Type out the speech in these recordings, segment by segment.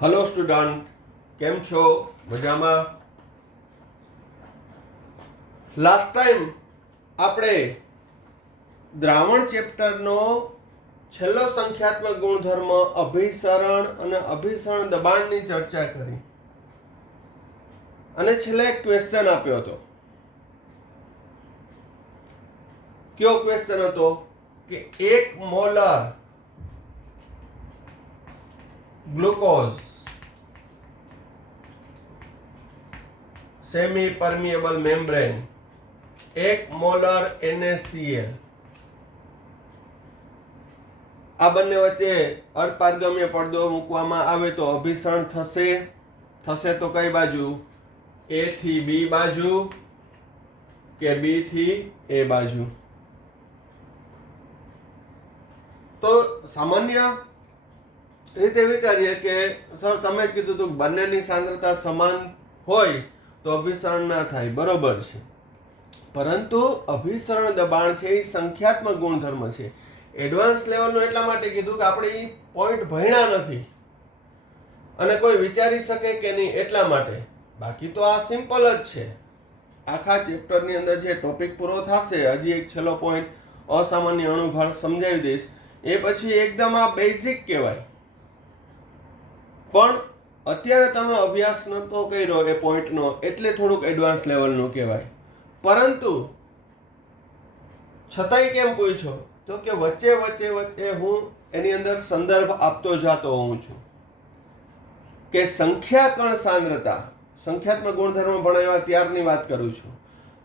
Hello student, केम छो? मजामा? Last time આપણે દ્રાવણ ચેપ્ટરનો છેલ્લો સંખ્યાત્મક ગુણધર્મ અભિસરણ અને અભિસરણ દબાણની ચર્ચા કરી અને છેલ્લે એક ક્વેશ્ચન આપ્યો હતો. કયો ક્વેશ્ચન હતો કે 1 molar glucose semi permeable membrane 1 molar NaCl આ બંને વચ્ચે અર્ધપારગમ્ય પડદો મૂકવામાં આવે તો અભિસરણ થશે તો કઈ બાજુ? A થી B બાજુ કે B થી A બાજુ? તો સામાન્ય રીતે વિચારીએ કે સર તમે જ કીધું હતું બંનેની સાંદ્રતા સમાન હોય તો અભિસરણ ના થાય, બરોબર છે, પરંતુ અભિસરણ દબાણ છે એ સંખ્યાત્મક ગુણધર્મ છે. એડવાન્સ લેવલનું એટલા માટે કીધું કે આપણે એ પોઈન્ટ ભણ્યા નથી અને કોઈ વિચારી શકે કે નહીં એટલા માટે. બાકી તો આ સિમ્પલ જ છે. આખા ચેપ્ટરની અંદર જે ટોપિક પૂરો થશે, હજી એક છેલ્લો પોઈન્ટ અસામાન્ય અણુભાર સમજાવી દઈશ, એ પછી એકદમ આ બેઝિક કહેવાય. પણ અત્યારે તમે અભ્યાસ નતો કર્યો એ પોઈન્ટનો એટલે થોડુંક એડવાન્સ લેવલનું કહેવાય. પરંતુ છતાંય કેમ પૂછો તો કે વચ્ચે હું એની અંદર સંદર્ભ આપતો જાતો હોઉં છું કે સંખ્યાકણ સાંદ્રતા સંખ્યાત્મક ગુણધર્મ ભણાવ્યા ત્યારની વાત કરું છું.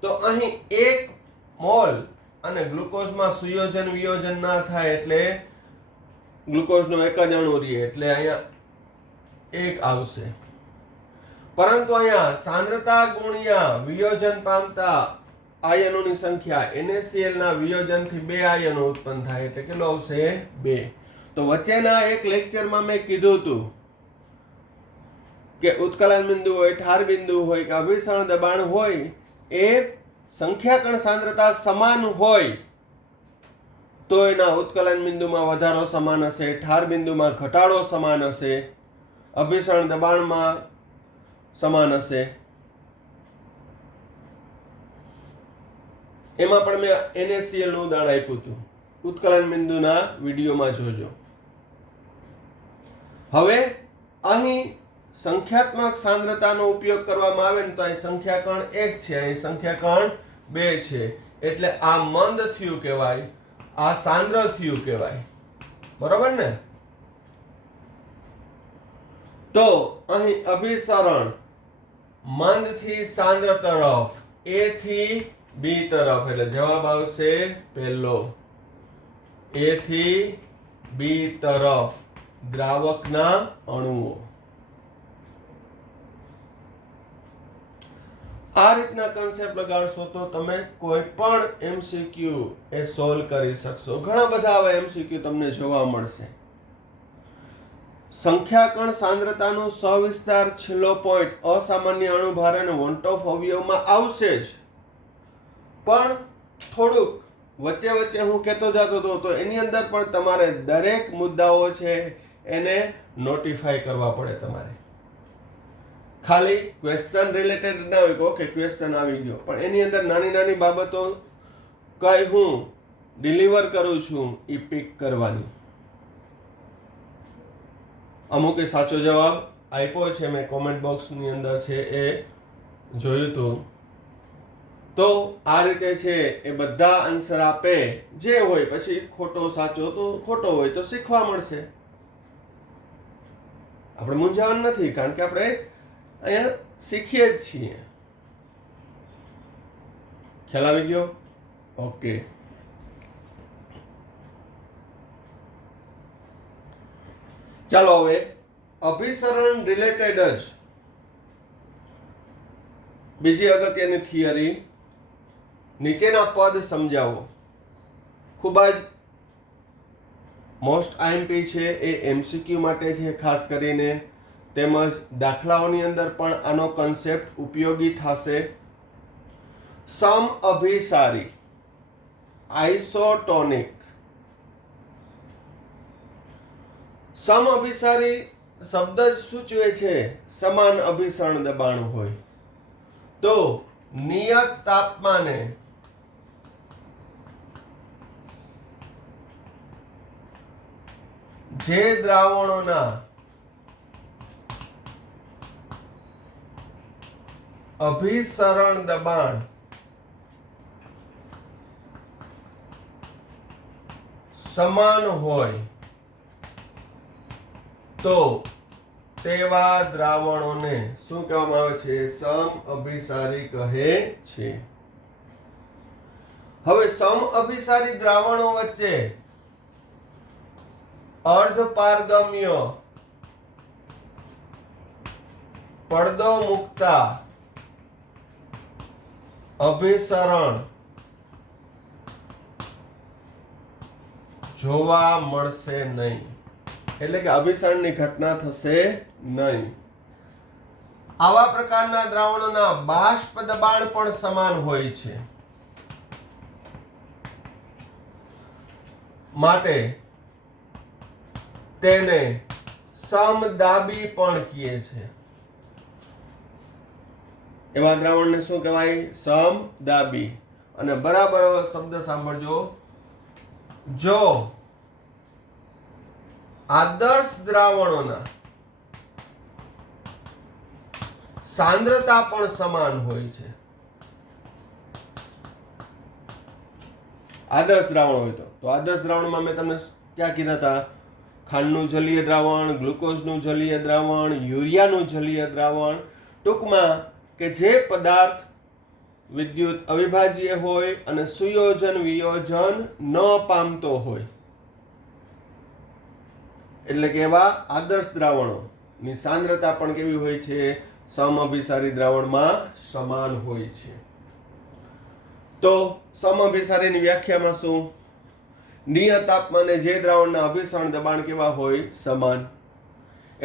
તો અહીં 1 મોલ અને ગ્લુકોઝમાં સુયોજન વિયોજન ના થાય એટલે ગ્લુકોઝનો એક જ અણુ રહે એટલે અહીંયા 1 આવશે. પરંતુ અહીંયા સાંદ્રતા ગુણ્યા વિયોજન પામતા આયનોની સંખ્યા NaCl ના વિયોજનથી 2 આયનો ઉત્પન્ન થાય એટલે કેટલો આવશે? 2. તો વચ્ચેના એક લેક્ચરમાં મેં કીધું હતું કે ઉત્કલન બિંદુ હોય, ઠાર બિંદુ હોય કે અભિસરણ દબાણ હોય એ સંખ્યાકણ સાંદ્રતા સમાન હોય તો એના ઉત્કલન બિંદુમાં વધારો સમાન હશે, ઠાર બિંદુમાં ઘટાડો સમાન હશે, અભિસરણ દબાણમાં સમાન હશે. એમાં પણ મેં NaCl નું ઉદાહરણ આપ્યું હતું, ઉત્કલન બિંદુના વિડીયોમાં જોજો. હવે અહીં સંખ્યાત્મક સાંદ્રતાનો ઉપયોગ કરવામાં આવે ને તો અહીં સંખ્યાકણ 1 છે, અહીં સંખ્યાકણ 2 છે, એટલે આ મંદ થયું કહેવાય, આ સાંદ્ર થયું કહેવાય, બરોબર ને? તો અહીં અભિસરણ મંદ થી સાંદ્ર તરફ, A થી B તરફ, એટલે જવાબ આવશે પહેલો. A થી B તરફ દ્રાવકના અણુઓ. આ રીતના કન્સેપ્ટ લગાડશો તો તમે કોઈ પણ MCQ એ સોલ્વ કરી શકશો. ઘણા બધા આવા MCQ તમને જોવા મળશે. સંખ્યાકણ સાંદ્રતાનો સવિસ્તાર છેલ્લો પોઈન્ટ અસામાન્ય અણુભાર અને વોન્ટ ઓફ અવયવમાં આવશે જ, પણ થોડુંક વચ્ચે હું કહેતો જતો હતો તો એની અંદર પણ તમારે દરેક મુદ્દાઓ છે એને નોટિફાઈ કરવા પડે. તમારે ખાલી ક્વેશ્ચન રિલેટેડ ના હોય કે ઓકે ક્વેશ્ચન આવી ગયો, પણ એની અંદર નાની નાની બાબતો કઈ હું ડિલિવર કરું છું એ પિક કરવાની. અમુકે સાચો જવાબ આપ્યો છે, મેં કોમેન્ટ બોક્સની અંદર છે એ જોયું હતું. તો આ રીતે છે એ બધા આન્સર આપે જે હોય, પછી ખોટો સાચો તો ખોટો હોય તો શીખવા મળશે. આપણે મૂંઝાવાનું નથી, કારણ કે આપણે અહીંયા શીખીએ જ છીએ. ખ્યાલ આવી ગયો? ઓકે. ચાલો હવે અભિસરણ રિલેટેડ જ બીજી અગત્યની થિયરી, નીચેના પદ સમજાવો. ખૂબ જ મોસ્ટ IMP છે, એ MCQ માટે છે ખાસ કરીને, તેમજ દાખલાઓની અંદર પણ આનો કન્સેપ્ટ ઉપયોગી થશે. સમ અભિસારી આઇસોટોનિક સમઅભિસારી શબ્દ જ સૂચવે છે સમાન અભિસરણ દબાણ હોય. તો નિયત તાપમાને જે દ્રાવણોના અભિસરણ દબાણ સમાન હોય તો તેવા દ્રાવણોને શું કહેવામાં આવે છે? સમઅભિસારી કહે છે. હવે સમઅભિસારી દ્રાવણો વચ્ચે અર્ધપારગમ્ય પડદો મૂકતા અભિસરણ જોવા મળશે નહીં. એટલે કે અભિસરણની ઘટના થશે નહીં. આવા પ્રકારના દ્રાવણોના બાષ્પ દબાણ પણ સમાન હોય છે. માટે તેને સમદાબી પણ કહે છે. એવા દ્રાવણને શું કહેવાય? સમદાબી. અને બરાબર શબ્દ સાંભળજો. જો આદર્શ દ્રાવણોના સાંદ્રતા પણ સમાન હોય છે. આદર્શ દ્રાવણ હોય તો આદર્શ દ્રાવણમાં મેં તમને ક્યાં કીધા હતા? ખાંડનું જલીય દ્રાવણ, ગ્લુકોઝનું જલીય દ્રાવણ, યુરિયાનું જલીય દ્રાવણ. ટૂંકમાં કે જે પદાર્થ વિદ્યુત અવિભાજ્ય હોય અને સુયોજન વિયોજન ન પામતો હોય, એટલે કે એવા આદર્શ દ્રાવણોની સાંદ્રતા પણ કેવી હોય છે? સમઅભિસારી દ્રાવણમાં સમાન હોય છે. તો સમઅભિસારીની વ્યાખ્યામાં શું? નિયત તાપમાને જે દ્રાવણના અભિસરણ દબાણ કેવા હોય? સમાન.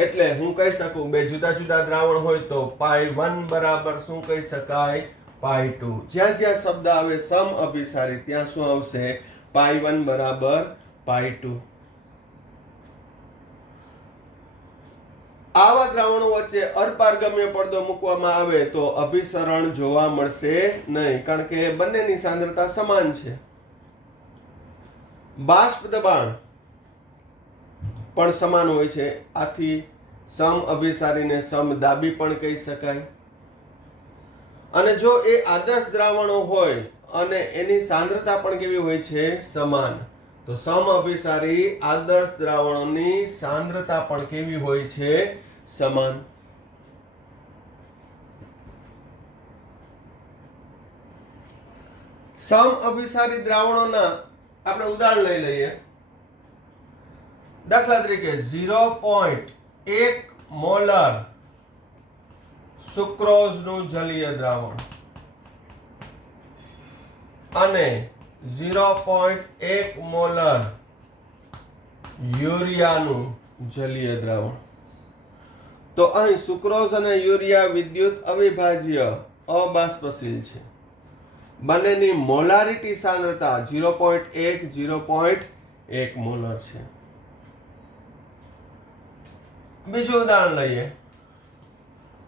એટલે હું કહી શકું બે જુદા જુદા દ્રાવણ હોય તો π1 બરાબર શું કહી શકાય? π2. જ્યાં જ્યાં શબ્દ આવે સમઅભિસારી ત્યાં શું આવશે? π1 બરાબર π2. આવા દ્રાવણો વચ્ચે અર્ધપારગમ્ય પડદો મૂકવામાં આવે તો અભિસરણ જોવા મળશે નહીં, કારણ કે બંનેની સાંદ્રતા સમાન છે. બાષ્પ દબાણ પણ સમાન હોય છે. આથી સમઅભિસારીને સમદાબી પણ કહી શકાય. અને જો એ આદર્શ દ્રાવણો હોય અને એની સાંદ્રતા પણ કેવી હોય છે? સમાન, તો સમઅભિસારી આદર્શ દ્રાવણોની સાંદ્રતા પણ કેવી હોય છે? સમાન. સમઅભિસારી દ્રાવણોના આપણે ઉદાહરણ લઈ લઈએ. દાખલા તરીકે 0.1 મોલર સુક્રોઝનું જલીય દ્રાવણ અને 0.1 મોલર યુરિયાનું જલીય દ્રાવણ. તો અહીં સુક્રોઝ અને યુરિયા વિદ્યુત અવિભાજ્ય અબાષ્પશીલ છે. બંનેની મોલારિટી સાંદ્રતા 0.1 મોલર છે. બીજું ઉદાહરણ લઈએ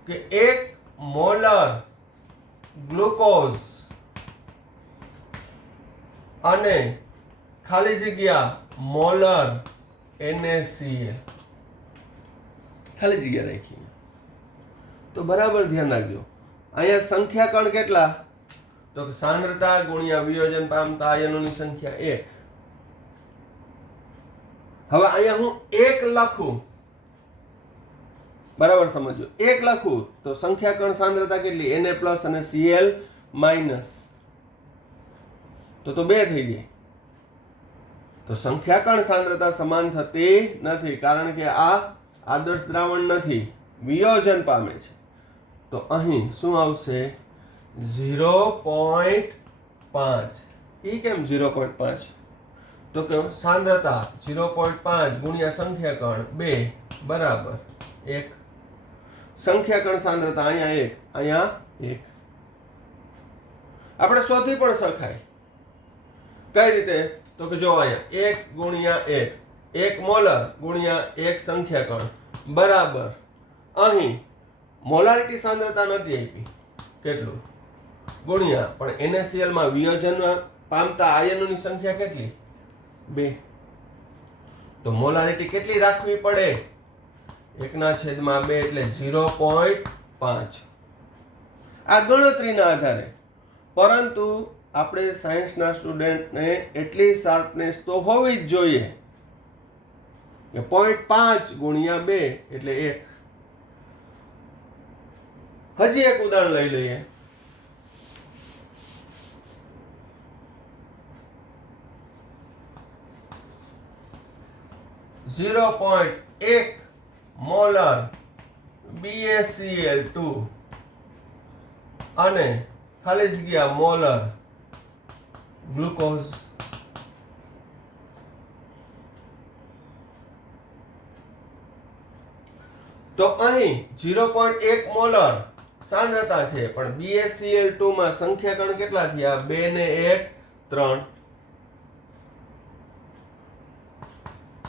કે 1 મોલર ગ્લુકોઝ અને ખાલી જગ્યા મોલર NaCl ખાલી જગ્યા રાખી. તો બરાબર ધ્યાન રાખજો. અહીંયા સંખ્યા કણ કેટલા? તો સાંદ્રતા ગુણ્યા વિયોજન પામતા આયનોની સંખ્યા 1. હવે અહીંયા હું 1 લખું, બરાબર સમજો. 1 લખું તો સંખ્યા કણ સાંદ્રતા કેટલી? Na પ્લસ અને Cl માઇનસ, તો 2 થઈ ગઈ. તો સંખ્યા કણ સાંદ્રતા સમાન થતી નથી, કારણ કે આ આદર્શ દ્રાવણ નથી, વિયોજન પામે છે. તો અહીં શું આવશે? 0.5. એ કેમ 0.5? તો કે સાંદ્રતા 0.5 ગુણ્યા સંખ્યા કણ 2 બરાબર 1. સંખ્યા કણ સાંદ્રતા અહીંયા 1, અહીંયા 1. આપણે શોધી પણ શકાય. કઈ રીતે? તો કે જો અહીંયા 1 ગુણ્યા 1, 1 મોલર ગુણ્યા 1 સંખ્યા કણ, બરાબર અહીં મોલારિટી સાંદ્રતા નથી આપી કેટલું ગુણ્યા પણ NaCl માં વિયોજન પામતા આયનોની સંખ્યા કેટલી 2 તો મોલારિટી કેટલી રાખવી પડે 1/2 એટલે 0.5 આ ગણતરીના આધારે પરંતુ આપણે સાયન્સના સ્ટુડન્ટને એટલી શાર્પનેસ તો હોવી જ જોઈએ કે 0.5 ગુણ્યા 2 એટલે 1 હજી એક ઉદાહરણ લઈ લઈએ .1 મોલર BaCl2 અને ખાલી જગ્યા મોલર ગ્લુકોઝ તો અહીં 0.1 મોલર સાંદ્રતા છે પણ BaCl2 માં સંખ્યા કણ કેટલા થયા 2 ને 1 3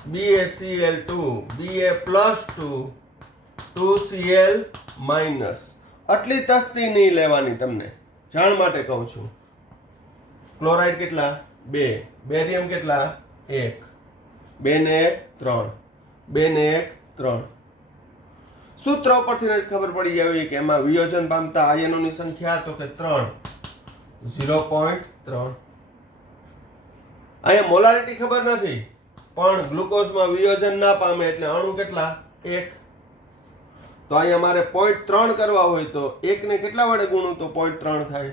BaCl2 Ba+2 2Cl- આટલી તસ્તી નહીં લેવાની તમને જાણ માટે કહું છું ક્લોરાઇડ કેટલા 2 બેરિયમ કેટલા 1 2 ને 1 3 2 ને 1 3 સૂત્ર પરથી જ ખબર પડી જાય કે એમાં વિયોજન પામતા આયનોની સંખ્યા તો કે 3 0.3 અહીંયા મોલારિટી ખબર નથી પણ ગ્લુકોઝમાં વિયોજન ના પામે એટલે અણુ કેટલા 1 તો અહીંયા મારે 0.3 કરવા હોય તો 1 ને કેટલા વડે ગુણું તો 0.3 થાય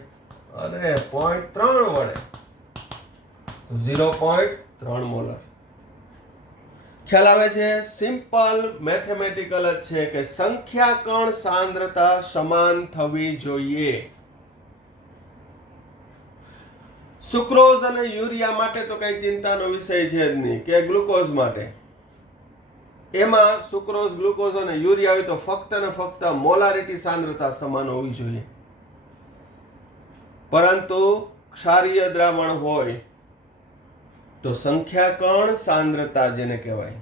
અરે 0.3 વડે 0.3 મોલર ખ્યાલ આવે છે સિમ્પલ મેથેમેટિકલ જ છે કે સંખ્યા કણ સાંદ્રતા સમાન થવી જોઈએ સુક્રોઝ અને યુરિયા માટે તો કઈ ચિંતાનો વિષય છે જ નહીં કે ગ્લુકોઝ માટે એમાં સુક્રોઝ ગ્લુકોઝ અને યુરિયા હોય તો ફક્ત ને ફક્ત મોલારિટી સાંદ્રતા સમાન હોવી જોઈએ પરંતુ ક્ષારીય દ્રાવણ હોય તો સંખ્યા કણ સાંદ્રતા જેને કહેવાય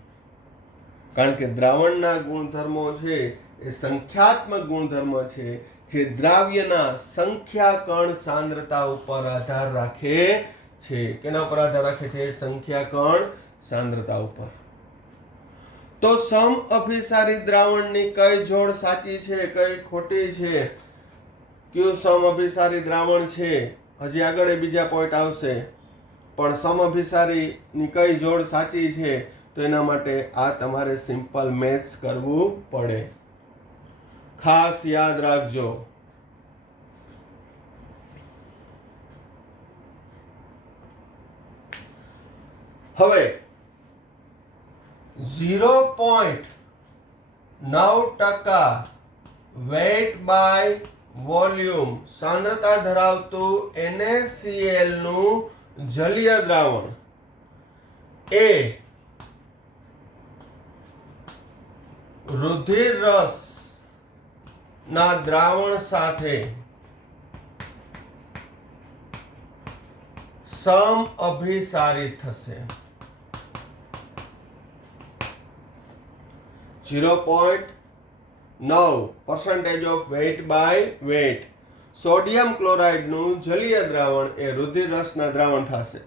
કારણ કે દ્રાવણના ગુણધર્મો છે એ સંખ્યાત્મક ગુણધર્મ છે જે દ્રાવ્યના સંખ્યા કણ સાંદ્રતા ઉપર આધાર રાખે છે કેના ઉપર આધાર રાખે છે સંખ્યા કણ સાંદ્રતા ઉપર તો સમ અભિસારી દ્રાવણની કઈ જોડ સાચી છે કઈ ખોટી છે કયું સમ અભિસારી દ્રાવણ છે હજી આગળ બીજા પોઈન્ટ આવશે પણ સમઅભિસારીની કઈ જોડ સાચી છે તો એના માટે આ તમારે સિમ્પલ મેથ્સ કરવું પડે ખાસ યાદ રાખજો હવે 0.9% વેઇટ બાય વોલ્યુમ સાંદ્રતા ધરાવતું NaCl નું જલીય દ્રાવણ એ રુધિર રસ ના દ્રાવણ સાથે સમ અભિસારી થશે 0.9% of weight by weight sodium ક્લોરાઇડનું જલીય દ્રાવણ એ રુધિર રસના દ્રાવણ થશે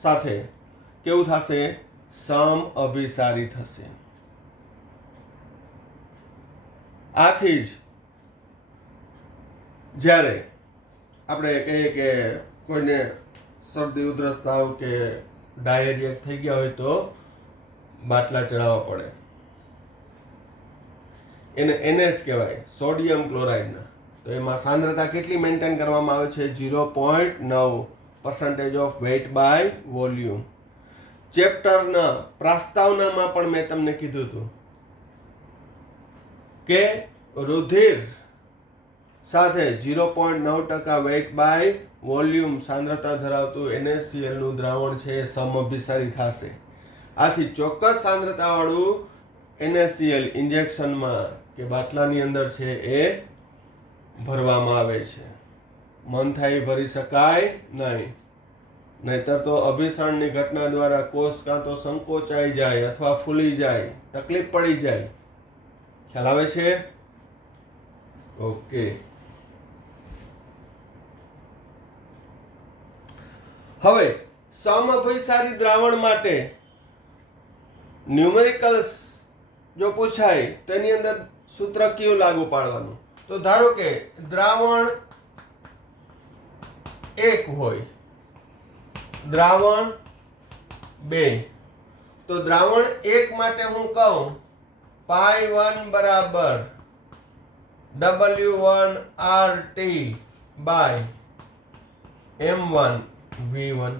સાથે કેવું થશે સમ અભિસારી થશે આથી જ જ્યારે આપણે કહીએ કે કોઈને શરદી ઉધરસ તાવ કે ડાયરિયા થઈ ગયા હોય તો બાટલા ચડાવવા પડે એને NS કહેવાય સોડિયમ ક્લોરાઇડના તો એમાં સાંદ્રતા કેટલી મેન્ટેન કરવામાં આવે છે 0.9% ઓફ વેઇટ બાય વોલ્યુમ ચેપ્ટરના પ્રસ્તાવનામાં પણ મેં તમને કીધું હતું કે રુધિર સાથે 0.9% વેઇટ બાય વોલ્યુમ સાંદ્રતા ધરાવતું NaCl નું દ્રાવણ છે એ સમઅભિસારી થશે આથી ચોક્કસ સાંદ્રતાવાળું NaCl ઇન્જેક્શનમાં કે બાટલાની અંદર છે એ ભરવામાં આવે છે મન થાય ભરી શકાય નહીં નહીતર તો અભિસરણની ઘટના દ્વારા કોષ કાં તો સંકોચાઈ જાય અથવા ફૂલી જાય તકલીફ પડી જાય ખ્યાલ આવે છે? ઓકે. હવે સમઅભિસારી દ્રાવણ માટે ન્યુમેરિકલ્સ જો પૂછાય તેની અંદર સૂત્ર કયું લાગુ પાડવાનું? તો ધારો કે દ્રાવણ 1 હોય, દ્રાવણ 2, તો દ્રાવણ 1 માટે હું કહું π1 બરાબર W1 RT by M1 V1.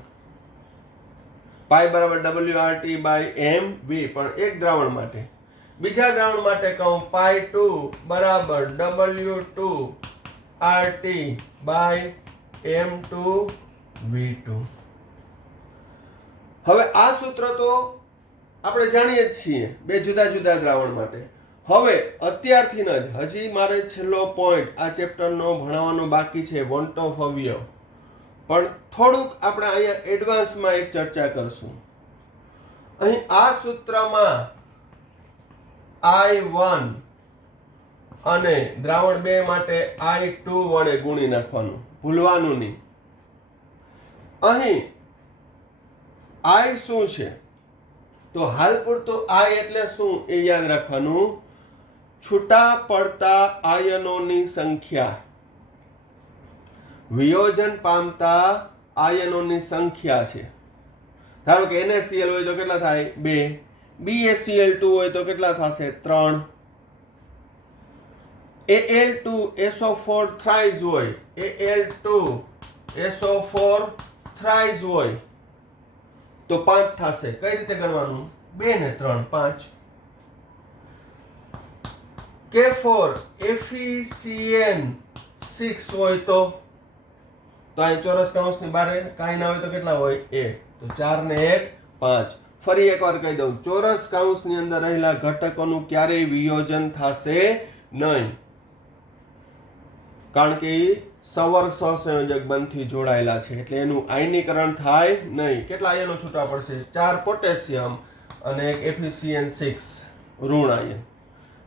પાઈ બરાબર WRT બાય MV પણ એક દ્રાવણ માટે. બીજા દ્રાવણ માટે કહું π2 બરાબર W2 RT by M2 V2. હવે આ સૂત્ર તો આપણે જાણીએ જ છીએ બે જુદા જુદા દ્રાવણ માટે. હવે અત્યારથી જ હજી મારે છેલ્લો પોઈન્ટ આ ચેપ્ટરનો ભણાવવાનો બાકી છે, વોન્ટ ઓફ અવયવ. પણ થોડુંક આપણે અહીંયા એડવાન્સમાં એક ચર્ચા કરશું. અહીં આ સૂત્રમાં I1 અને દ્રાવણ 2 માટે I2 વડે ગુણી નાખવાનું, ભૂલવાનું નહીં. અહીં I શું છે? તો હાલ પૂરતું I એટલે શું એ યાદ રાખવાનું. છૂટા પડતા આયનોની સંખ્યા, વિયોજન પામતા આયનોની સંખ્યા છે. ધારો કે NaCl હોય તો કેટલા થાય? 2. BaCl2 હોય તો કેટલા થશે? 3. Al2 SO4 thrice હોય, Al2 SO4 thrice હોય તો 5 થશે. કઈ રીતે ગણવાનું? 2 ને 3 5. K4 FeCN6 હોય તો અહીં ચોરસ કૌંસની બારે કાંઈ ના હોય તો કેટલા હોય? 1. તો 4 ને 1 5. ફરી એકવાર કહી દઉં, ચોરસ કૌંસની અંદર રહેલા ઘટકોનું ક્યારેય વિયોજન થશે નહીં, કારણ કે સવર્ગ સહસંયોજક બંધથી જોડાયેલા છે, એટલે એનું આયનીકરણ થાય નહીં. કેટલા આયનો છૂટવા પડશે? 4 પોટેશિયમ અને એક FeCN6 ઋણ આયન.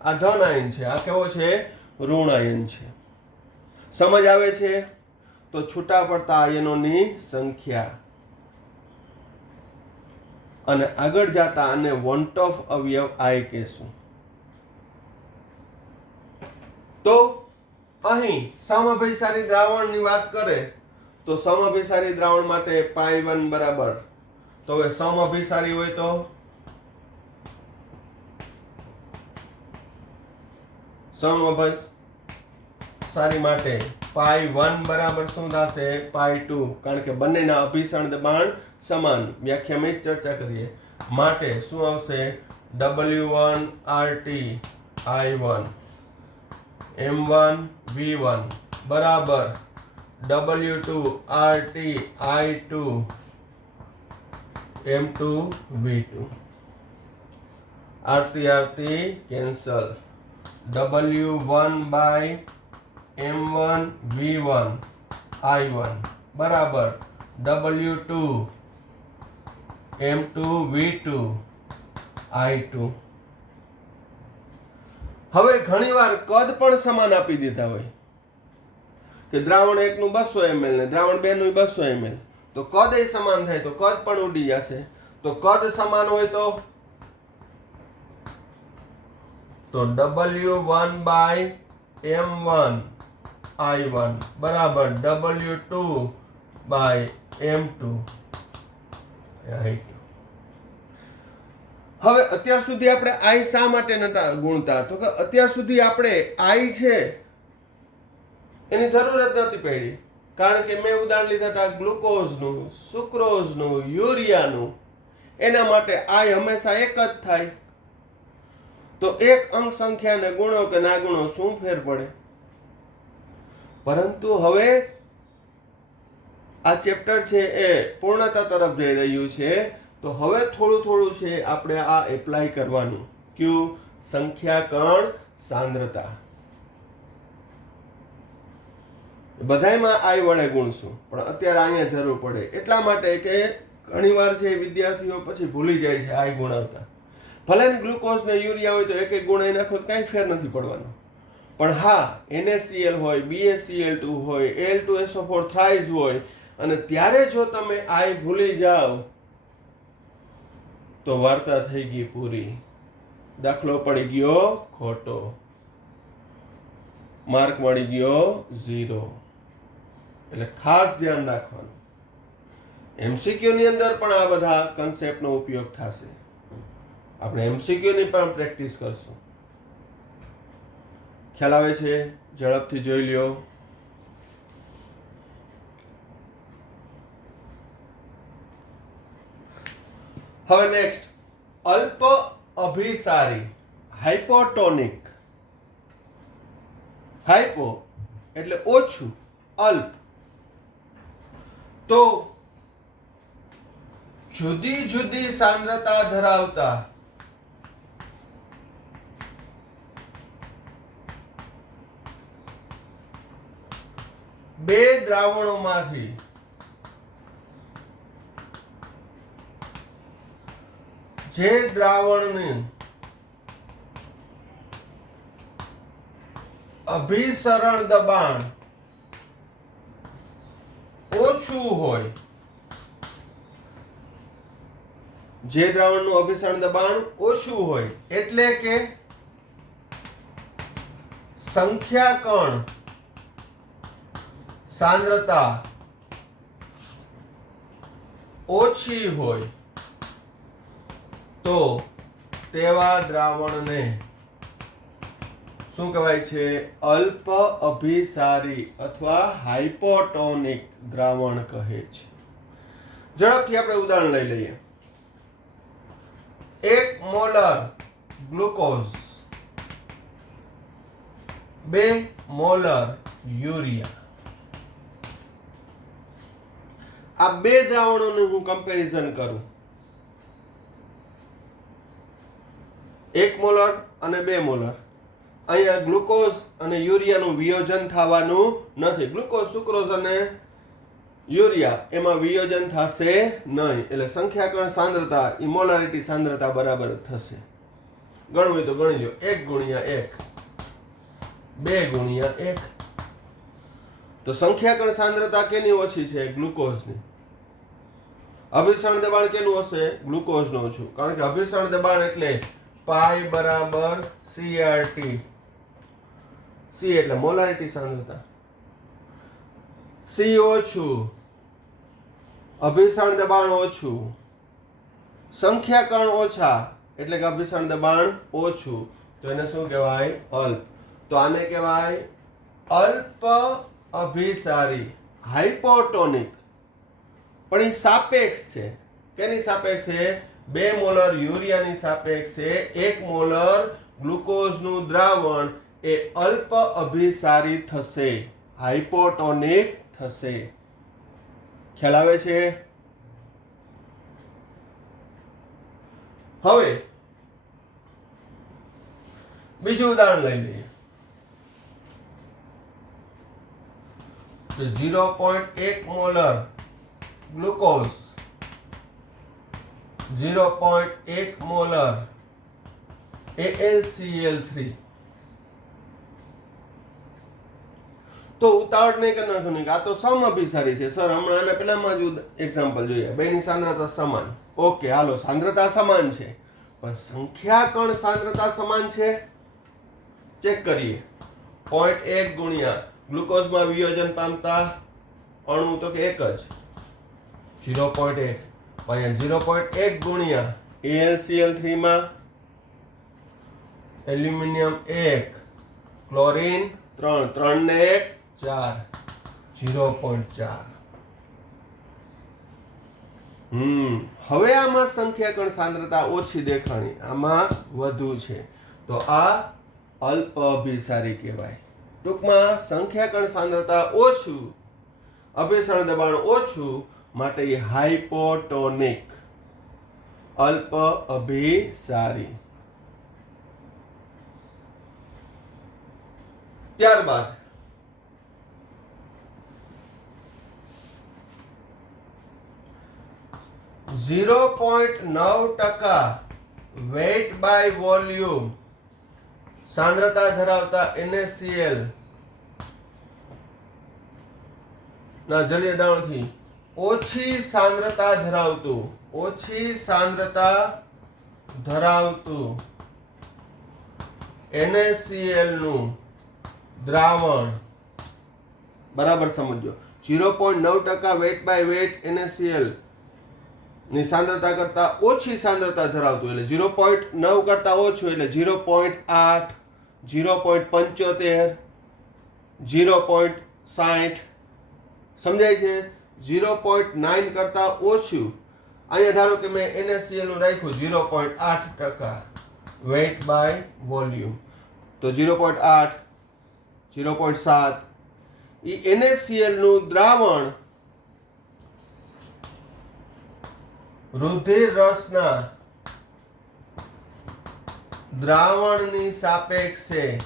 આ ધન આયન છે, આ કેવો છે? ઋણ આયન છે. સમજ આવે છે? તો છૂટા પડતા આયનોની સંખ્યા. અને આગળ જતા આને વોન્ટ ઓફ અવયવ I કહેશું. તો અહીં સમઅભિસારી દ્રાવણની વાત કરે તો સમઅભિસારી દ્રાવણ માટે π1 બરાબર, તો હવે સમઅભિસારી હોય તો સમઅભિસારી માટે π1 બરાબર શું થશે? π2, કારણ કે બંનેના અભિસરણ દબાણ સમાન. વ્યાખ્યામાં જ ચર્ચા કરીએ. માટે શું આવશે? W1 RT I1 M1 V1 બરાબર W2 RT I2 M2 V2. RT cancel. W1 by M1 V1 I1 બરાબર W2 M2 V2 I2. હવે ઘણીવાર કદ પણ સમાન આપી દીધા હોય કે દ્રાવણ 1 નું 200 ml ને દ્રાવણ 2 નું 200 ml, તો કદ એ સમાન થાય તો કદ પણ ઉડી જશે. તો કદ સમાન હોય તો W1 બાય M1 I1 બરાબર W2 બાય M2 I2. હવે અત્યાર સુધી આપણે I શા માટે નતા ગુણતા? તો કે અત્યાર સુધી આપણે I છે એની જરૂરત નથી પડી, કારણ કે મેં ઉદાહરણ લીધા હતા ગ્લુકોઝનું, સુક્રોઝનું, યુરિયાનું. એના માટે I હંમેશા એક જ થાય. તો એક અંક સંખ્યાને ગુણો કે ના ગુણો શું ફેર પડે? પરંતુ હવે આ ચેપ્ટર છે એ પૂર્ણતા તરફ જઈ રહ્યું છે, તો હવે થોડું થોડું છે આપણે આ એપ્લાય કરવાનું. કયું? સંખ્યા કણ સાંદ્રતા. બધાયમાં I વડે ગુણશું, પણ અત્યારે અહીંયા જરૂર પડે એટલા માટે કે ઘણીવાર જે વિદ્યાર્થીઓ પછી ભૂલી જાય છે I ગુણાવતા. ભલે ગ્લુકોઝ ને યુરિયા હોય તો એક એક ગુણ અહીં નાખો તો કાંઈ ફેર નથી પડવાનો, પણ હા NaCl હોય, BaCl2 હોય, Al2SO4 થ્રાઇઝ હોય અને ત્યારે જો તમે આઈ ભૂલી જાઓ તો વાર્તા થઈ ગઈ પૂરી, દાખલો પડી ગયો ખોટો, માર્ક મળી ગયો 0. એટલે ખાસ ધ્યાન રાખવાનું. MCQ ની અંદર પણ આ બધા કન્સેપ્ટનો ઉપયોગ થશે. આપણે MCQ ની પણ પ્રેક્ટિસ કરશું. ખ્યાલ આવે છે? ઝડપથી જોઈ લ્યો. હવે નેક્સ્ટ, અલ્પ અભિસારી હાઇપોટોનિક. હાઇપો એટલે ઓછું, અલ્પ તો જુદી જુદી સાંદ્રતા ધરાવતા બે દ્રાવણોમાંથી જે દ્રાવણની અભિસરણ દબાણ ઓછું હોય, જે દ્રાવણનું અભિસરણ દબાણ ઓછું હોય એટલે કે સંખ્યા કણ સાંદ્રતા ઓછી હોય તો તેવા દ્રાવણને શું કહેવાય છે? અલ્પ અભિસારી અથવા હાઇપોટોનિક દ્રાવણ કહે છે. ઝડપથી આપણે ઉદાહરણ લઈ લઈએ. 1 મોલર ગ્લુકોઝ, 2 મોલર યુરિયા. આ બે દ્રાવણોનું હું કમ્પેરિઝન કરું, 1 મોલર અને 2 મોલર. અહીંયા ગ્લુકોઝ અને યુરિયાનું વિયોજન થવાનું નથી. ગ્લુકોઝ, સુક્રોઝ અને યુરિયા એમાં વિયોજન થશે નહીં, એટલે સંખ્યાકણ સાંદ્રતા ઇમોલારિટી સાંદ્રતા બરાબર થશે. ગણવું હોય તો ગણી લો, 1 ગુણ્યા 1, 2 ગુણ્યા 1. તો સંખ્યાકણ સાંદ્રતા કેની ઓછી છે? ગ્લુકોઝની. અભિસરણ દબાણ કેનું હશે? ગ્લુકોઝનું ઓછું, કારણ કે અભિસરણ દબાણ એટલે પાઈ બરાબર CRT. C એટલે મોલારિટી સાંદ્રતા. C ઓછું, અભિસરણ દબાણ ઓછું, સંખ્યાકણ ઓછા એટલે કે અભિસરણ દબાણ ઓછું, તો એને શું કહેવાય? અલ્પ. તો આને કહેવાય અલ્પ અભિસારી હાઇપોટોનિક. પણ એ સાપેક્ષ છે. કેની સાપેક્ષ છે? 2 મોલર યુરિયાની સાપેક્ષે 1 મોલર ગ્લુકોઝનું દ્રાવણ એ અલ્પ અભિસારી થશે, હાઇપોટોનિક થશે. ખ્યાલ આવે છે? હવે બીજું ઉદાહરણ લઈ લઈએ. 0.1 મોલર ગ્લુકોઝ, 0.1 મોલર AlCl3. તો ઉતાવળ નહીં કરી નાખો નહીં, આ તો સમઅભિસારી છે સર. હમણાં આને પેલામાં જ એક્ઝામ્પલ જોઈએ. બેની સાંદ્રતા સમાન. ઓકે, હાલો, સાંદ્રતા સમાન છે, પણ સંખ્યાકણ સાંદ્રતા સમાન છે? ચેક કરીએ. 0.1 ગુણ્યા ગ્લુકોઝમાં વિયોજન પામતા અણુ તો કે એક જ, 0.1. અહીંયા 0.1 ગુણ્યા AlCl3 માં એલ્યુમિનિયમ 1, ક્લોરીન 3, 3 ને 1 4, 0.4. હવે આમાં સંખ્યાકણ સાંદ્રતા ઓછી દેખાણી, આમાં વધુ છે, તો આ અલ્પ અભિસારી કહેવાય. ટૂંકમાં સંખ્યાકણ સાંદ્રતા ઓછું, અભિસરણ દબાણ ઓછું, માટે એ હાઇપોટોનિક, અલ્પ અભિસારી. ત્યારબાદ 0.9% વેઇટ બાય વોલ્યુમ સાંદ્રતા ધરાવતા NaCl ના જલીય દ્રાવણથી ઓછી સાંદ્રતા ધરાવતું NaCl નું દ્રાવણ બરાબર સમજો 0.9% વેટ બાય વેટ NaCl ની સાંદ્રતા કરતા ઓછી સાંદ્રતા ધરાવતું એટલે 0.9 કરતા ઓછું એટલે 0.8 0.75 0.60 સમજાય છે 0.9 કરતા ઓછું અહીંયા ધારો કે મેં NaCl નું રાખ્યું 0.8% વેટ બાય વોલ્યુમ તો 0.8 0.7 એ NaCl નું દ્રાવણ રુધિર રસના દ્રાવણની સાપેક્ષે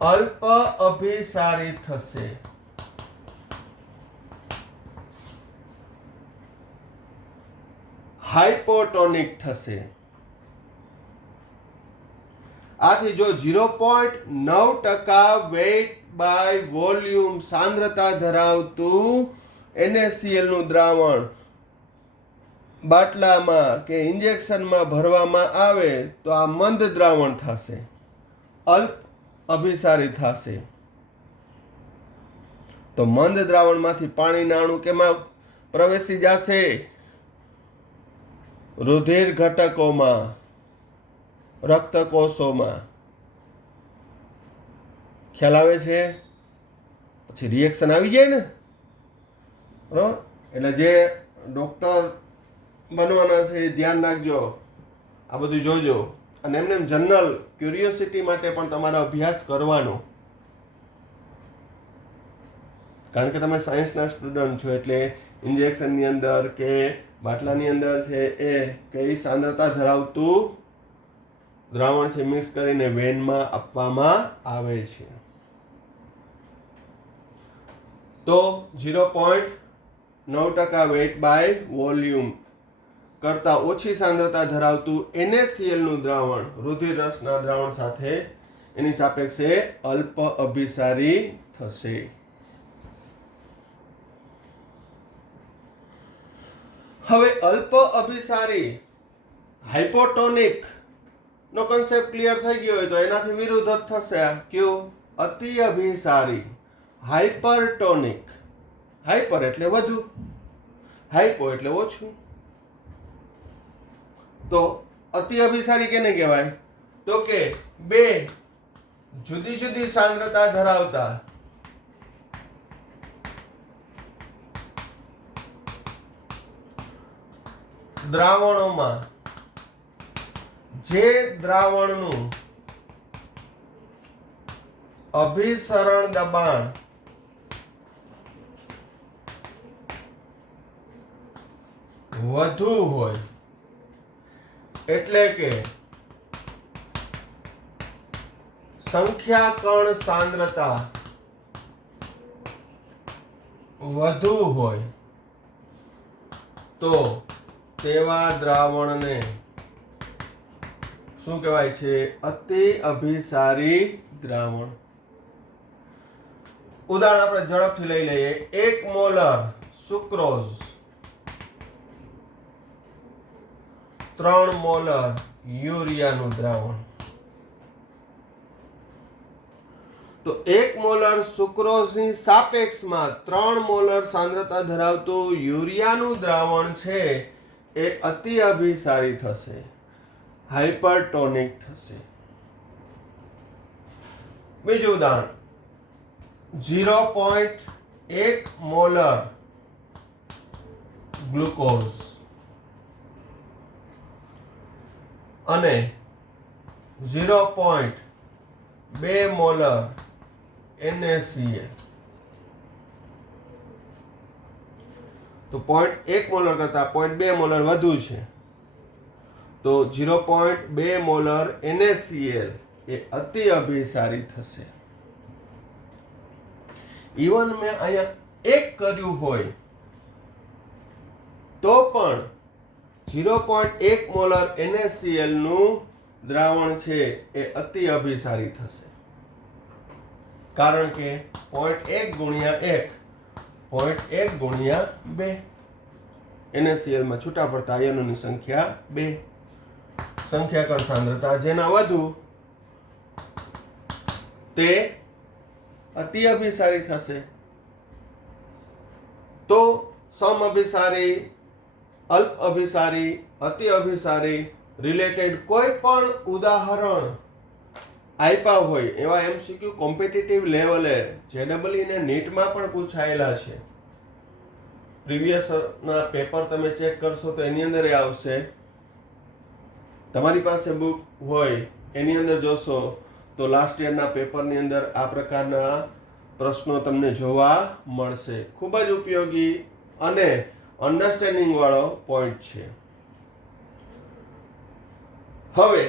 અલ્પ અભિસારી થશે હાઇપોટોનિક થશે આથી જો 0.9% વેટ બાય વોલ્યુમ સાંદ્રતા ધરાવતું NaCl નું દ્રાવણ બાટલામાં કે ઇન્જેક્શનમાં ભરવામાં આવે તો આ મંદ દ્રાવણ થશે અલ્પ અભિસારી થશે તો મંદ દ્રાવણમાંથી પાણીના અણુ કેમાં પ્રવેશી જશે રુધિર ઘટકોમાં રક્તકોષોમાં ખ્યાલ આવે છે પછી રિએક્શન આવી જાય ને બરાબર એટલે જે ડોક્ટર બનવાના છે એ ધ્યાન રાખજો આ બધું જોજો અને એમને જનરલ ક્યુરિયોસિટી માટે પણ તમારો અભ્યાસ કરવાનો કારણ કે તમે સાયન્સના સ્ટુડન્ટ છો એટલે ઇન્જેક્શનની અંદર કે બાટલાની અંદર છે એ કઈ સાંદ્રતા ધરાવતું દ્રાવણ છે મિક્સ કરીને વેનમાં આપવામાં આવે છે તો 0.9% વેટ બાય વોલ્યુમ કરતા ઓછી સાંદ્રતા ધરાવતું NaCl નું દ્રાવણ રુધિર રસના દ્રાવણ સાથે એની સાપેક્ષે અલ્પ અભિસારી થશે હવે અલ્પ અભિસારી હાઇપોટોનિક નો કન્સેપ્ટ ક્લિયર થઈ ગયો હોય તો એનાથી વિરુદ્ધ જ થશે કયું અતિ અભિસારી હાઇપરટોનિક હાઇપર એટલે વધુ હાઇપો એટલે ઓછું તો અતિ અભિસારી કેને કહેવાય તો કે બે જુદી જુદી સાંદ્રતા ધરાવતા દ્રાવણોમાં જે દ્રાવણનું અભિસરણ દબાણ વધુ હોય એટલે કે સંખ્યા કણ સાંદ્રતા વધુ હોય તો તેવા દ્રાવણને શું કહેવાય છે અતિ અભિસારી દ્રાવણ ઉદાહરણ આપણે ઝડપથી લઈ લઈએ 1 મોલર સુક્રોઝ 3 મોલર યુરિયાનું દ્રાવણ તો 1 મોલર સુક્રોઝની સાપેક્ષમાં 3 મોલર સાંદ્રતા ધરાવતું યુરિયાનું દ્રાવણ છે એ અતિ અભિસારી થશે હાઇપરટોનિક થશે બીજું ઉદાહરણ 0.1 મોલર ગ્લુકોઝ અને 0.2 મોલર NaCl તો 0.1 મોલર કરતા 0.2 મોલર વધુ છે તો 0.2 મોલર NaCl એ અતિ અભિસારી થશે ઇવન મેં અહીંયા એક કર્યું હોય તો પણ 0.1 મોલર NaCl નું દ્રાવણ છે એ અતિ અભિસારી થશે, કારણ કે 0.1 ગુણ્યા 1 0.1 ગુણ્યા 2 NaCl માં છૂટા પડતા આયનોની સંખ્યા 2. સંખ્યા કણ સાંદ્રતા જેના વધુ તે અતિ અભિસારી થશે. તો સમ અભિસારી, અલ્પ અભિસારી, અતિ અભિસારી રિલેટેડ કોઈ પણ ઉદાહરણ આપ્યા હોય એવા MCQ કોમ્પિટિટિવ લેવલે JEE ને નીટમાં પણ પૂછાયેલા છે. પ્રીવિયસના પેપર તમે ચેક કરશો તો એની અંદર આવશે. તમારી પાસે બુક હોય એની અંદર જોશો તો લાસ્ટ યરના પેપરની અંદર આ પ્રકારના પ્રશ્નો તમને જોવા મળશે. ખૂબ જ ઉપયોગી અને અન્ડરસ્ટેન્ડિંગ વાળો પોઈન્ટ છે. હવે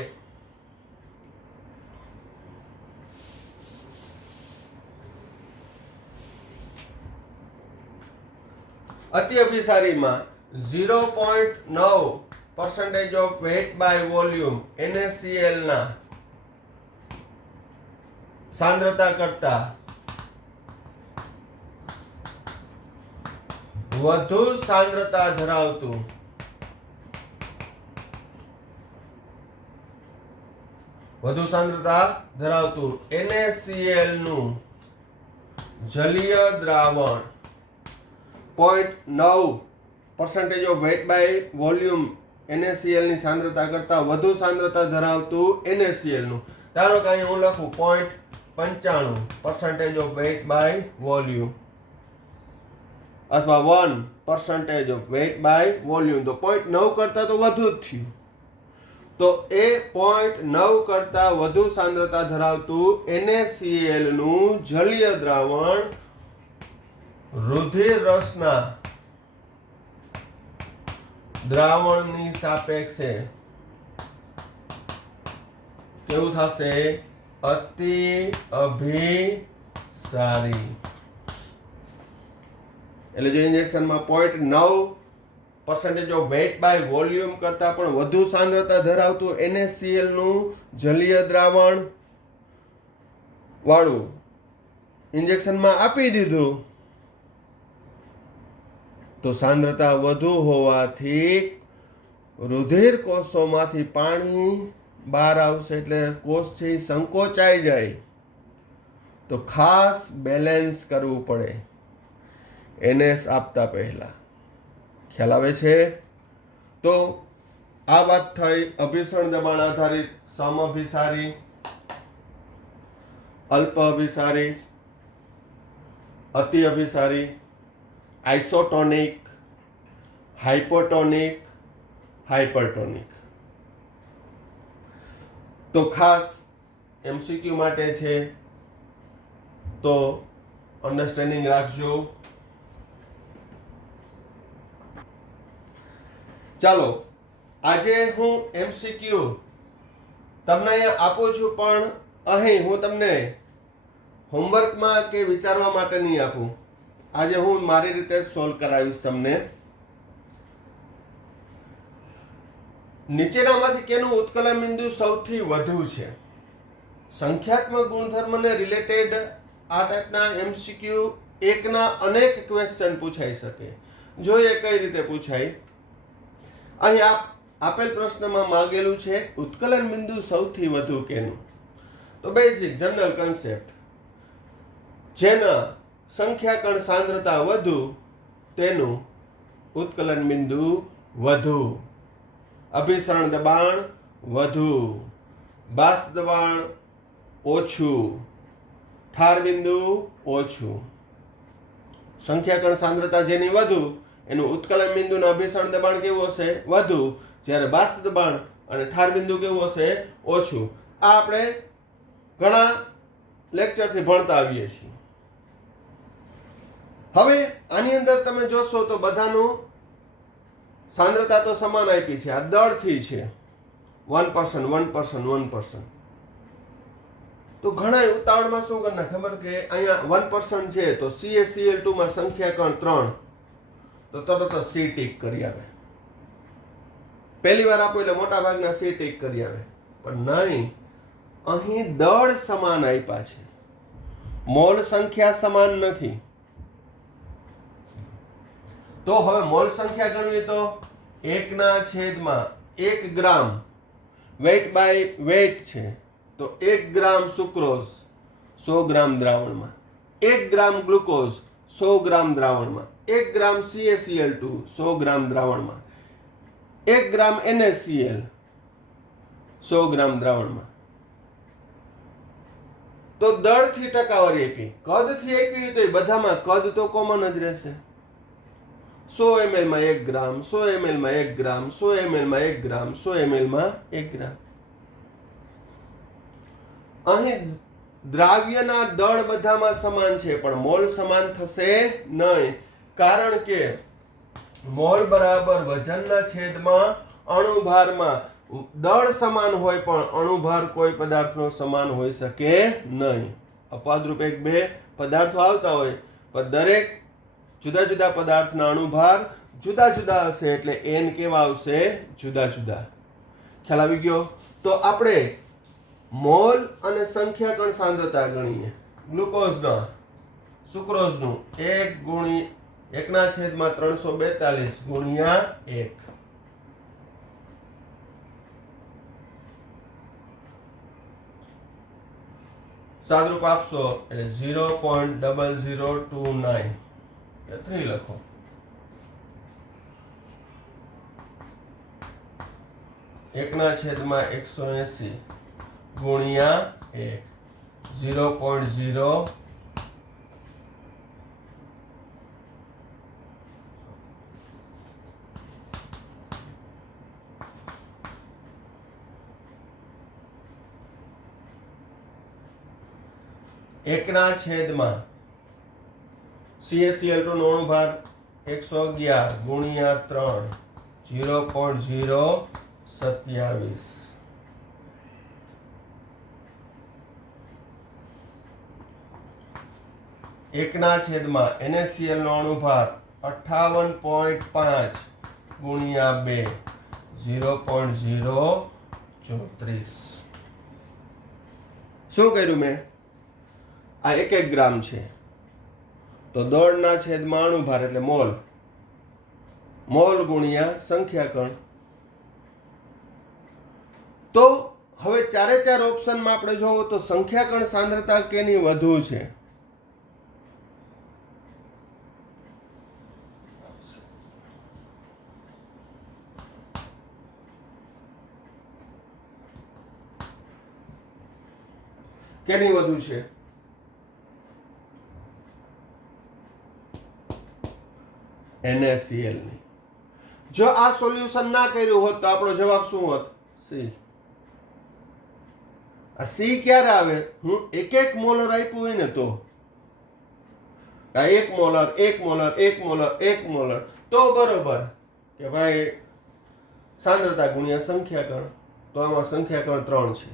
અતિ અભિસારીમાં 0.9% of weight by volume NaCl ના સાંદ્રતા કરતા વધુ સાંદ્રતા ધરાવતું NaCl નું જલીય દ્રાવણ 0.9% of weight by volume NaCl ની સાંદ્રતા કરતા વધુ સાંદ્રતા ધરાવતું NaCl નું, ધારો કે અહીં હું લખું 0.95% ઓફ વેટ બાય વોલ્યુમ અથવા 1% ઓફ વેટ બાય વોલ્યુમ, તો 0.9 કરતા તો વધુ જ થયું. તો એ 0.9 કરતા વધુ સાંદ્રતા ધરાવતું NaCl નું જલીય દ્રાવણ રુધિર રસના દ્રાવણની સાપેક્ષે કેવું થશે? અતિ અભિસારી. એટલે જો ઇન્જેક્શનમાં 0.9% ઓફ વેટ બાય વોલ્યુમ કરતા પણ વધુ સાંદ્રતા ધરાવતું NaCl નું જલીય દ્રાવણ વાળું ઇન્જેક્શનમાં આપી દીધું તો સાંદ્રતા વધુ હોવાથી રુધિર કોષોમાંથી પાણી બહાર આવશે, એટલે કોષ છે એ સંકોચાઈ જાય. તો ખાસ બેલેન્સ કરવું પડે NS આપતા પહેલા. ખ્યાલ આવે છે? તો આ વાત થઈ અભિસરણ દબાણ આધારિત સમઅભિસારી, અલ્પ અભિસારી, અતિ અભિસારી, આઇસોટોનિક, હાઇપોટોનિક, હાઇપરટોનિક. તો ખાસ MCQ માટે છે તો અન્ડરસ્ટેન્ડિંગ રાખજો. ચાલો આજે હું MCQ તમને અહીંયા આપું છું, પણ અહીં હું તમને હોમવર્કમાં કે વિચારવા માટે નહીં આપું. આજે હું મારી રીતે સોલ્વ કરાવીશ તમને. નીચેનામાંથી કેનું ઉત્કલન બિંદુ સૌથી વધુ છે? સંખ્યાત્મક ગુણધર્મને રિલેટેડ આ ટાઈપના MCQ એકના અનેક ક્વેશ્ચન પૂછાઈ શકે. જોઈએ કઈ રીતે પૂછાય. અહીં આપેલ પ્રશ્નમાં માંગેલું છે ઉત્કલન બિંદુ સૌથી વધુ કેનું? તો બેઝિક જનરલ કન્સેપ્ટ, જેના સંખ્યા કણ સાંદ્રતા વધુ તેનું ઉત્કલન બિંદુ વધુ, અભિસરણ દબાણ વધુ, બાષ્પ દબાણ ઓછું, ઠાર બિંદુ ઓછું. સંખ્યા કણ સાંદ્રતા જેની વધુ એનું ઉત્કલન બિંદુ અને અભિસરણ દબાણ કેવું હશે? વધુ. જ્યારે બાષ્પ દબાણ અને ઠાર બિંદુ કેવું હશે? ઓછું. આ આપણે ઘણા લેક્ચરથી ભણતા આવીએ છીએ. હવે આની અંદર તમે જોશો તો બધાનું સાંદ્રતા તો સમાન આપી છે. આ દળથી છે 1%. તો ઘણા ઉતાવળમાં શું કરના ખબર કે અહીંયા 1% છે તો CaCl2 માં સંખ્યા કણ 3, તો તરત જ C ટીક કરી આવે. પહેલી વાર આપો એટલે મોટા ભાગના સી ટીક કરી આવે, પણ નહીં, અહીં દળ સમાન આપ્યા છે, મોલ સંખ્યા સમાન નથી. તો હવે મોલ સંખ્યા ગણવી તો 1/1 ગ્રામ વેઇટ બાય વેઇટ છે, તો 1 ગ્રામ સુક્રોઝ 100 ગ્રામ દ્રાવણમાં, 1 ગ્રામ ગ્લુકોઝ 100 ગ્રામ દ્રાવણમાં, 1 ગ્રામ CaCl2 100 ગ્રામ દ્રાવણમાં, 1 ગ્રામ NaCl 100 ગ્રામ દ્રાવણમાં. તો દળથી ટકાવારી આપી, કદથી આપી તો એ બધામાં કદ તો કોમન જ રહેશે. 100 ml માં 1 ગ્રામ, 100 ml માં 1 ગ્રામ, 100 ml માં 1 ગ્રામ, 100 ml માં 1 ગ્રામ. અહીં દ્રાવ્યના દળ બધામાં સમાન છે, પણ મોલ સમાન થશે નહીં, કારણ કે મોલ બરાબર વજનના છેદમાં અણુભારમાં. દળ સમાન હોય પણ અણુભાર કોઈ પદાર્થનો સમાન હોઈ શકે નહીં. અપવાદરૂપ 1-2 પદાર્થો આવતા હોય, પણ દરેક જુદા જુદા પદાર્થના અણુભાર જુદા જુદા હશે, એટલે n કેવા આવશે? જુદા જુદા. ખ્યાલ આવી ગયો? તો આપણે મોલ અને સંખ્યા કણ સાંદ્રતા ગણીએ. ગ્લુકોઝના સુક્રોઝનું 1/342 ગુણ્યા 1. સાદરૂપ આપશો એટલે 0.0029 3 લખો. એકના છેદમાં 180 ગુણ્યા 1 0.0 એકના છેદમાં CaCl2 નો અણુભાર 111 ગુણ્યા 3 0.027. એકના છેદમાં NaCl નો અણુભાર 58.5 ગુણ્યા 2 0.034. શું કર્યું મેં? આ 1 ગ્રામ છે, તો દળના છેદમાં અણુભાર એટલે મોલ, મોલ ગુણ્યા સંખ્યા કણ. તો હવે ચારે ચાર ઓપ્શનમાં આપણે જોવો તો સંખ્યા કણ સાંદ્રતા કેની વધુ છે? કેની વધુ છે? NaCl ની. જો આ સોલ્યુશન ના કર્યું હોત તો આપણો જવાબ શું હોત? સી. આ સી ક્યારે આવે? હું એક મોલર આપ્યું હોય ને તો આ 1 મોલર 1 મોલર 1 મોલર 1 મોલર તો બરોબર કે ભાઈ સાંદ્રતા ગુણ્યા સંખ્યા કણ, તો આમાં સંખ્યા કણ 3 છે.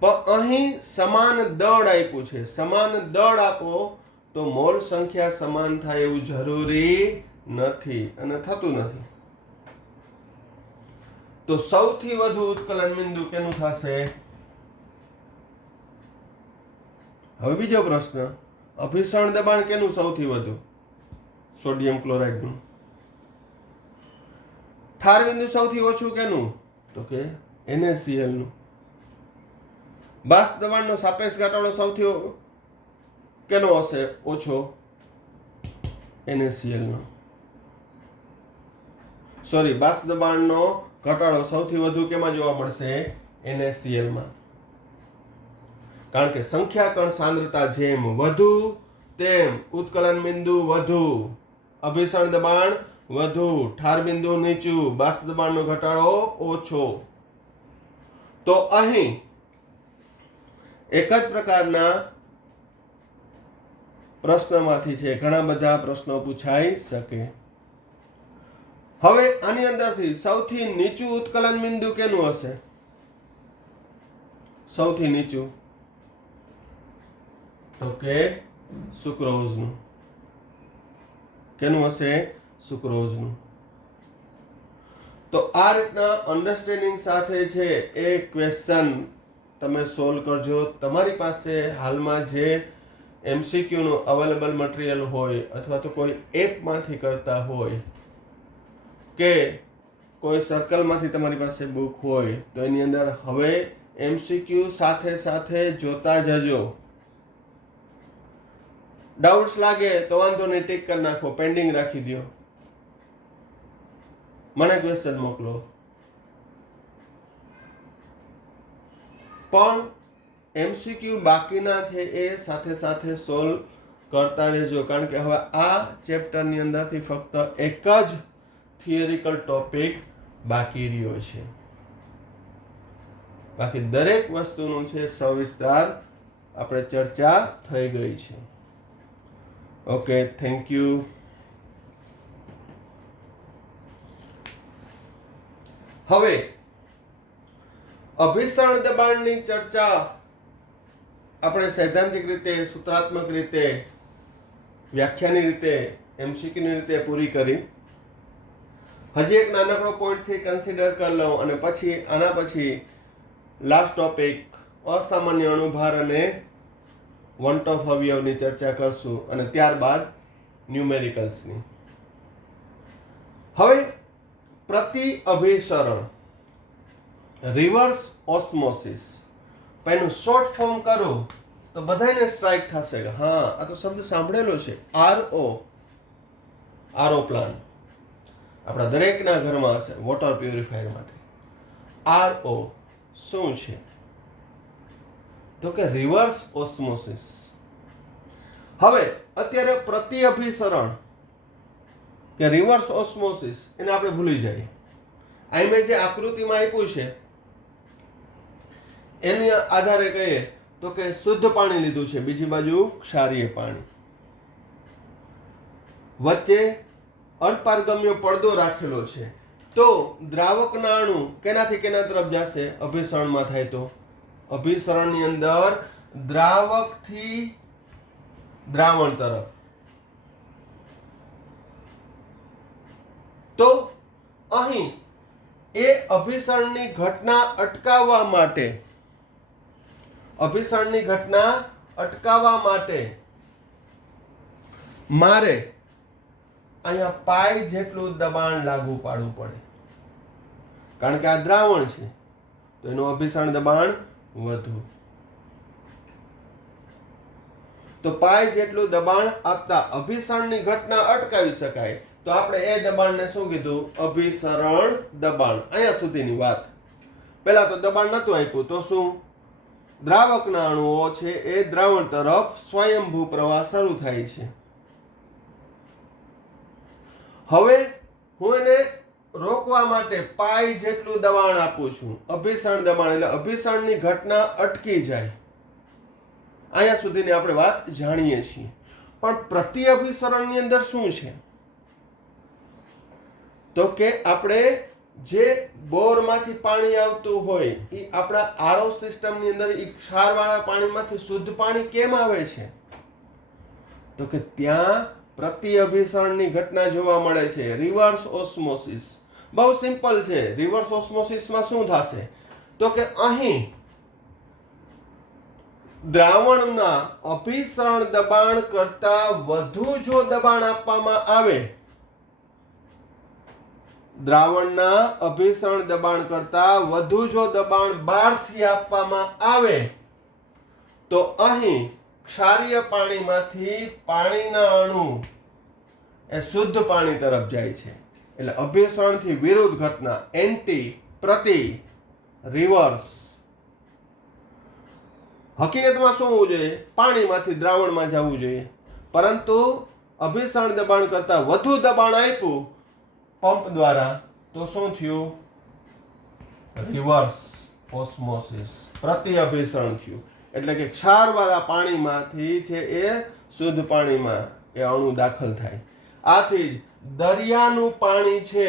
પણ અહીં સમાન દળ આપ્યું છે, સમાન દળ આપો તો મોલ સંખ્યા સમાન થાય એવું જરૂરી નથી અને થતું નથી. તો સૌથી વધુ ઉત્કલન બિંદુ કેનું થશે? હવે બીજો પ્રશ્ન, અભિસરણ દબાણ કેનું સૌથી વધુ? સોડિયમ ક્લોરાઇડનું. ઠાર બિંદુ સૌથી ઓછું કેનું? તો કે NaCl નું. બાષ્પ દબાણનો સાપેક્ષ ઘટાડો સૌથી કેનો હશે ઓછો? NaCl નો. સોરી, બાષ્પ દબાણનો ઘટાડો સૌથી વધુ કેમાં જોવા મળશે? NaCl માં. કારણ કે સંખ્યા કણ સાંદ્રતા જેમ વધુ તેમ ઉત્કલન બિંદુ વધુ, અભિસરણ દબાણ વધુ, ઠાર બિંદુ નીચું, બાષ્પ દબાણનો ઘટાડો ઓછો. તો અહીં એક જ પ્રકારના પ્રશ્નમાંથી છે, ઘણા બધા પ્રશ્નો પૂછાઈ શકે. હવે આની અંદરથી સૌથી નીચું ઉત્કલન બિંદુ કેનું હશે? સૌથી નીચું તો કે સુક્રોઝનું. કેનું હશે? સુક્રોઝનું. તો આ રીતના અન્ડરસ્ટેન્ડિંગ સાથે છે એ ક્વેશ્ચન તમે સોલ્વ કરજો. તમારી પાસે હાલમાં જે એમસીક્યુનું અવેલેબલ મટીરિયલ હોય અથવા તો કોઈ એપમાંથી કરતા હોય કે કોઈ સર્કલમાંથી તમારી પાસે બુક હોય તો એની અંદર હવે એમસીક્યુ સાથે સાથે જોતા જજો. ડાઉટ્સ લાગે તો વાંધો નહીં, ટીક કરી નાખો, પેન્ડિંગ રાખી દો, મને ક્વેશ્ચન મોકલો. પણ એમસીક્યુ બાકીના છે એ સાથે સાથે સોલ્વ કરતા રહેજો, કારણ કે હવે આ ચેપ્ટરની અંદરથી ફક્ત એક જ થિયરિકલ ટોપિક બાકી રહ્યો છે. બાકી દરેક વસ્તુનું છે સવિસ્તાર આપણે ચર્ચા થઈ ગઈ છે. Okay, thank you. હવે અભિસરણ દબાણની ચર્ચા આપણે સૈદ્ધાંતિક રીતે, સૂત્રાત્મક રીતે, વ્યાખ્યાની રીતે, એમસીક્યુની રીતે પૂરી કરી. હજી એક નાનકડો પોઈન્ટ છે, કન્સિડર કરી લઉં અને પછી આના પછી લાસ્ટ ટોપિક અસામાન્ય અણુભાર અને વોન્ટ ઓફ અવયવની ચર્ચા કરશું અને ત્યારબાદ ન્યુમેરિકલ્સની. હવે પ્રતિ અભિસરણ, રિવર્સ ઓસ્મોસિસ, એનું શોર્ટ ફોર્મ કરો તો બધાને સ્ટ્રાઇક થશે કે હા આ તો શબ્દ સાંભળેલો છે. આરઓ પ્લાન્ટ આપણા દરેકના ઘરમાં હશે વોટર પ્યુરિફાયર માટે. આરઓ શું છે? તો કે રિવર્સ ઓસ્મોસિસ. હવે અત્યારે પ્રતિ અભિસરણ કે રિવર્સ ઓસ્મોસિસ એને આપણે ભૂલી જઈએ. અહીં મેં જે આકૃતિમાં આપ્યું છે એની આધારે કહીએ તો કે શુદ્ધ પાણી લીધું છે, બીજી બાજુ ક્ષારીય પાણી, વચ્ચે અર્ધપારગમ્ય પડદો રાખેલો છે. તો દ્રાવકના અણુ કેનાથી કેના તરફ જશે? અભિસરણમાં થાય તો અભિસરણની અંદર દ્રાવકથી દ્રાવણ તરફ. તો અહીં એ અભિસરણની ઘટના અટકાવવા માટે મારે અહીંયા પાઈ જેટલું દબાણ લાગુ પાડવું પડે, કારણ કે આ દ્રાવણ છે તો એનું અભિસરણ દબાણ વધુ. તો પાઈ જેટલું દબાણ આપતા અભિસરણની ઘટના અટકાવી શકાય. તો આપણે એ દબાણને શું કીધું? અભિસરણ દબાણ. અહીંયા સુધીની વાત. પહેલા તો દબાણ નહોતું આપ્યું તો શું? દ્રાવકના અણુઓ છે એ દ્રાવણ તરફ સ્વયંભૂ પ્રવાહ શરૂ થાય છે. હવે હું એને રોકવા માટે પાઈ જેટલું દબાણ આપું છું, અભિસરણ દબાણ, એટલે અભિસરણની ઘટના અટકી જાય. અહીંયા સુધીની આપણે વાત જાણીએ છીએ. પણ પ્રતિ અભિસરણની અંદર શું છે? તો કે આપણે જે બોરમાંથી પાણી આવતું હોય એ આપણા આરઓ સિસ્ટમની અંદર એ ક્ષારવાળા પાણીમાંથી શુદ્ધ પાણી કેમ આવે છે? તો કે ત્યાં પ્રતિ અભિસરણની ઘટના જોવા મળે છે, રિવર્સ ઓસ્મોસિસ. બહુ સિમ્પલ છે. રિવર્સ ઓસ્મોસિસમાં શું થશે? તો કે અહીં દ્રાવણના અભિસરણ દબાણ કરતા વધુ જો દબાણ આપવામાં આવે, દ્રાવણના અભિસરણ દબાણ કરતા વધુ જો દબાણ બહારથી આપવામાં આવે તો અહીં ક્ષારીય પાણીમાંથી પાણીના અણુ એ શુદ્ધ પાણી તરફ જાય છે. એટલે અભિસરણથી વિરુદ્ધ ઘટના, એન્ટી, પ્રતિ, રિવર્સ. હકીકતમાં શું હોવું જોઈએ? પાણીમાંથી દ્રાવણમાં જવું જોઈએ, પરંતુ અભિસરણ દબાણ કરતા વધુ દબાણ આપ્યું પંપ દ્વારા તો શું થયું? રિવર્સ ઓસ્મોસિસ, પ્રતિ અભિસરણ થયું. એટલે કે ક્ષારવાળા પાણીમાંથી છે એ શુદ્ધ પાણીમાં એ અણુ દાખલ થાય. આથી જ દરિયાનું પાણી છે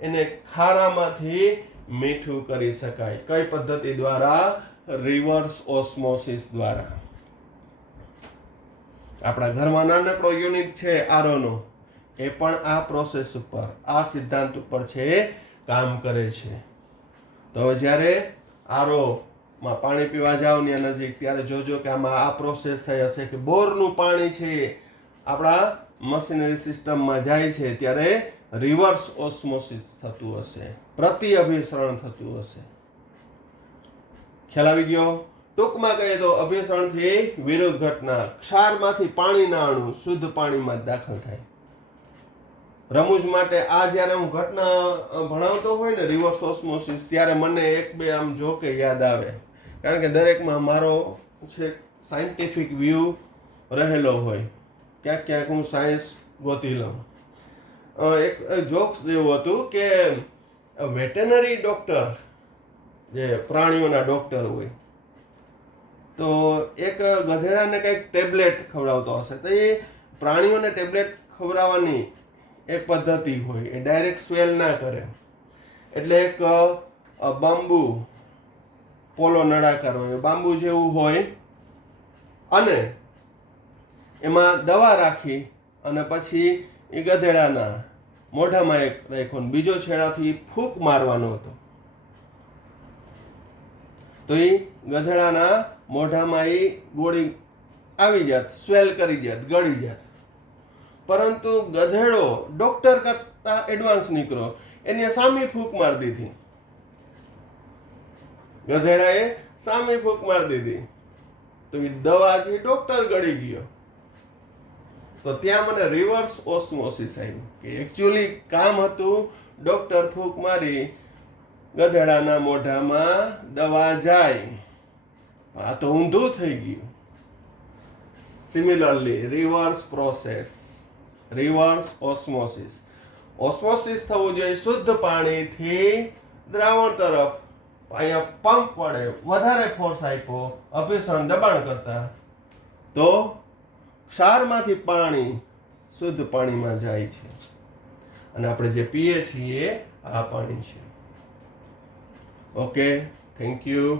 એને ખારામાંથી મીઠું કરી શકાય. કઈ પદ્ધતિ દ્વારા? રિવર્સ ઓસ્મોસિસ દ્વારા. આપણા ઘરમાં નાનકડો યુનિટ છે આરઓનો, એ પણ આ પ્રોસેસ ઉપર, આ સિદ્ધાંત ઉપર છે કામ કરે છે. તો હવે જ્યારે આરઓમાં પાણી પીવા જાઓ ને નજીક ત્યારે જોજો કે આમાં આ પ્રોસેસ થઈ હશે કે બોરનું પાણી છે આપણા મશીનરી સિસ્ટમમાં જાય છે ત્યારે રિવર્સ ઓસ્મોસિસ થતું હશે, પ્રતિ અભિસરણ થતું હશે. ખ્યાલ આવી ગયો? ટૂંકમાં કહીએ તો અભિસરણથી વિરુદ્ધ ઘટના, ક્ષારમાંથી પાણીના અણુ શુદ્ધ પાણીમાં દાખલ થાય. રમૂજ માટે આ જ્યારે હું ઘટના ભણાવતો હોય ને રિવર્સ ઓસ્મોસિસ ત્યારે મને એક બે આમ જોકે યાદ આવે, કારણ કે દરેકમાં મારો છે સાયન્ટિફિક વ્યૂ રહેલો હોય, ક્યાંક ક્યાંક હું સાયન્સ ગોતી લઉં. એક જોક્સ જેવું હતું કે વેટેનરી ડૉક્ટર જે પ્રાણીઓના ડૉક્ટર હોય તો એક ગધેડાને કંઈક ટેબ્લેટ ખવડાવતો હશે, તો એ પ્રાણીઓને ટેબ્લેટ ખવડાવવાની એક પદ્ધતિ હોય, એ ડાયરેક્ટ સ્વેલ ના કરે. એટલે એક બાંબુ પોલો નળાકાર હોય, બાંબુ જેવું હોય, અને એમાં દવા રાખી અને પછી એ ગધેડાના મોઢામાં એક રાખ્યો ને બીજો છેડાથી ફૂંક મારવાનો હતો. તો એ ગધેડાના મોઢામાં એ ગોળી આવી જાત, સ્વેલ કરી જાત, ગળી જાત. પરંતુ ગધેડો ડોક્ટર કરતા એડવાન્સ નીકળ્યો, એને સામે ફૂંક મારી દીધી. ગધેડાએ સામે ફૂંક મારી દીધી તો એ દવાથી ડોક્ટર ગળી ગયો. તો ત્યાં મને રિવર્સ ઓસ્મોસિસ આવ્યું કે એકચ્યુઅલી કામ હતું ડોક્ટર ફૂંક મારી ગધેડાના મોઢામાં દવા જાય, આ તો ઊંધું થઈ ગયું. Similarly reverse process, reverse osmosis. Osmosis થવું જોઈએ શુદ્ધ પાણીથી દ્રાવણ તરફ. અહીંયા પંપ વડે વધારે ફોર્સ આપ્યો અભિસરણ દબાણ કરતા તો ક્ષારમાંથી પાણી શુદ્ધ પાણીમાં જાય છે, અને આપણે જે પીએ છીએ આ પાણી છે. Okay, thank you.